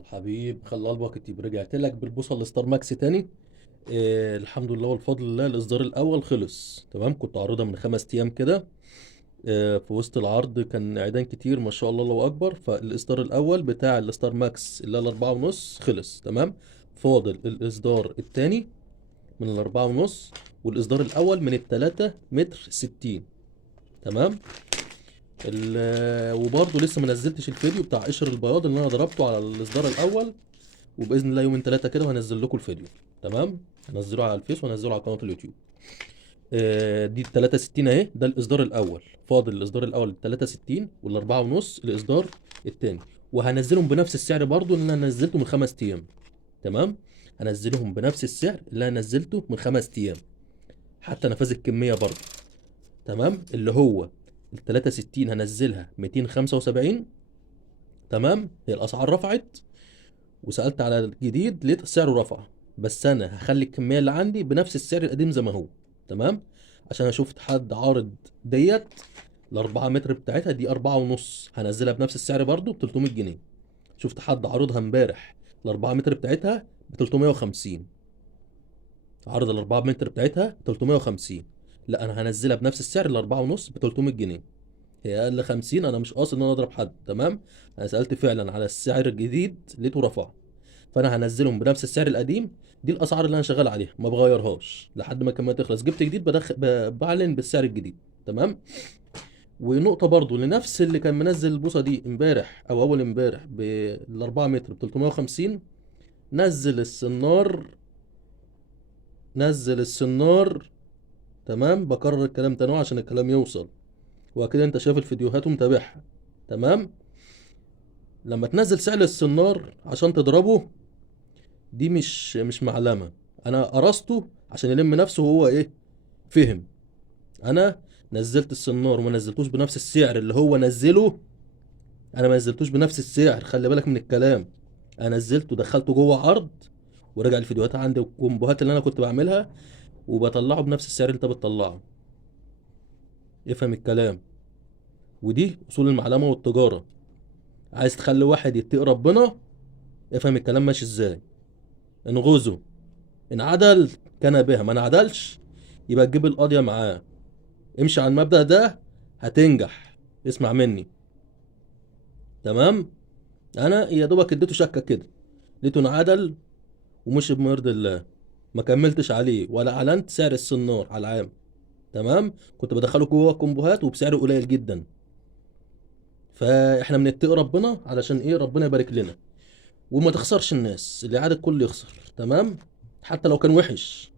الحبيب خلى قلبك يطيب، رجعت لك بالبوصه الستار ماكس تاني. الحمد لله والفضل لله، الاصدار الاول خلص تمام. كنت عارضها من 5 ايام كده. في وسط العرض كان اعلان كتير ما شاء الله الله اكبر، فالاصدار الاول بتاع الستار ماكس اللي هي الاربعة ونص خلص تمام. فاضل الاصدار التاني من الاربعة ونص، والاصدار الاول من التلاتة متر 60 تمام. وبرضه لسه ما نزلتش الفيديو بتاع قشر البياض اللي انا ضربته على الاصدار الاول، وباذن الله يومين ثلاثه كده وهنزل لكم الفيديو تمام. هنزله على الفيس وهنزله على قناه اليوتيوب. دي ال 63 اهي، ده الاصدار الاول. فاضل الاصدار الاول ال 63 وال 4 ونص الاصدار الثاني، وهنزلهم بنفس السعر برضو اللي انا نزلته من 5 ايام تمام. هنزلهم بنفس السعر اللي انا نزلته من 5 ايام، حتى نفاذ الكميه برضو تمام. اللي هو ال 63 هنزلها 275 تمام. هي الاسعار رفعت، وسألت على الجديد لقيت سعره رفع، بس انا هخلي الكمية اللي عندي بنفس السعر القديم زي ما هو تمام. عشان انا شفت حد عارض ديت الاربعة متر بتاعتها دي 4 ونص، هنزلها بنفس السعر برضو ب 300 جنيه. شفت حد عارضها امبارح الاربعة متر بتاعتها ب 350، عرض الاربعة متر بتاعتها ب 350. لا انا هنزلها بنفس السعر الاربعة ونص ب 300 جنيه. هي اقل 50، انا مش قاصد ان انا اضرب حد تمام. انا سألت فعلا على السعر الجديد لقيته رفع، فانا هنزلهم بنفس السعر القديم. دي الاسعار اللي انا شغال عليها ما بغيرهاش لحد ما الكميه تخلص. جبت جديد بعلن بالسعر الجديد تمام. ونقطه برضو لنفس اللي كان منزل البوصه دي امبارح او اول امبارح بال 4 متر ب 350، نزل السنار. نزل السنار تمام. بكرر الكلام تاني عشان الكلام يوصل، واكيد انت شايف الفيديوهات ومتابعها تمام. لما تنزل سعر السنار عشان تضربه، دي مش معلمه. انا قرصته عشان يلم نفسه، هو ايه فهم. انا نزلت السنار وما نزلتوش بنفس السعر اللي هو نزله. انا ما نزلتوش بنفس السعر، خلي بالك من الكلام. انا نزلته دخلته جوه عرض، وراجع الفيديوهات عندي والكومبوهات اللي انا كنت بعملها، وبطلعه بنفس السعر اللي انت بتطلعه. افهم الكلام. ودي اصول المعلمه والتجاره. عايز تخلي واحد يتقي ربنا، افهم الكلام ماشي ازاي. ان غزو، ان عدل كان بها، ما انعدلش يبقى تجيب القضيه معاه. امشي على المبدأ ده هتنجح. اسمع مني تمام. انا يا دوبك اديته شكه كده، لقيته انعدل ومشي بمرض الله. ما كملتش عليه ولا اعلنت سعر السنار على العام تمام. كنت بدخله جوه كومبوهات وبسعر قليل جدا. فاحنا بنتقي ربنا علشان ايه؟ ربنا يبارك لنا وما تخسرش الناس. اللي عاد الكل يخسر تمام، حتى لو كان وحش.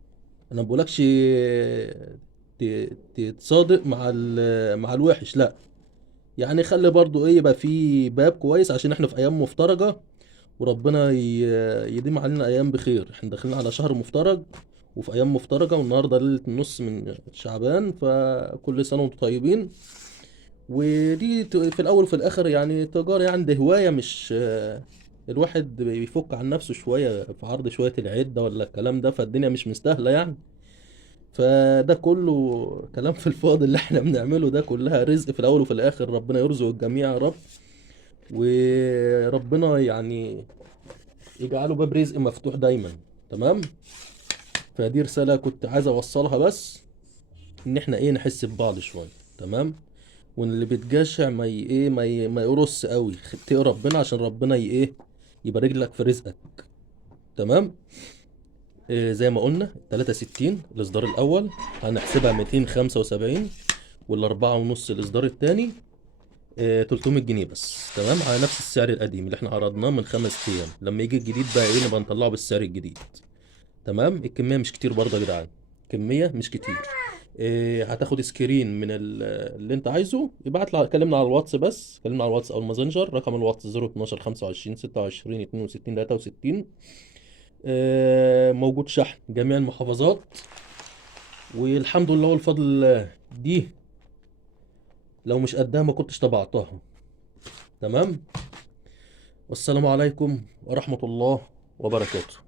انا ما بقولكش تتصادق مع الوحش، لا. يعني خلي برضو ايه، يبقى في باب كويس عشان احنا في ايام مفترجة، وربنا يديم علينا ايام بخير. احنا داخلين على شهر مفترج وفي ايام مفترجة، والنهارده ليلة النص من شعبان، فكل سنة وانتم طيبين. ودي في الاول وفي الاخر يعني تجارة، يعني ده هواية، مش الواحد بيفك عن نفسه شوية في عرض شوية العدة ولا الكلام ده، فالدنيا مش مستاهلة يعني. فده كله كلام في الفاضي اللي احنا بنعمله ده، كلها رزق في الاول وفي الاخر. ربنا يرزق الجميع يا رب، وربنا يعني يجعله باب رزق مفتوح دايما تمام. فدي رسالة كنت عايز اوصلها بس، ان احنا ايه نحس ببعض شوية تمام. وان اللي بيتجشع ما يقرص قوي. اتقي ربنا عشان ربنا ايه يبارك لك في رزقك تمام. زي ما قلنا 63 الاصدار الاول هنحسبها 275، والاربعة ونص الاصدار التاني 300 جنيه بس تمام، على نفس السعر القديم اللي احنا عرضناه من 5 ايام. لما يجي الجديد بقى ايه نبقى نطلعه بالسعر الجديد تمام. الكميه مش كتير برضه يا جدعان، كميه مش كتير. هتاخد سكرين من اللي انت عايزه، يبعت لي كلمنا على الواتس. بس كلمنا على الواتس او الماسنجر، رقم الواتس 012 25 26 62 63. موجود شحن جميع المحافظات، والحمد لله والفضل لله. دي لو مش قدها ما كنتش طبعتها تمام. والسلام عليكم ورحمة الله وبركاته.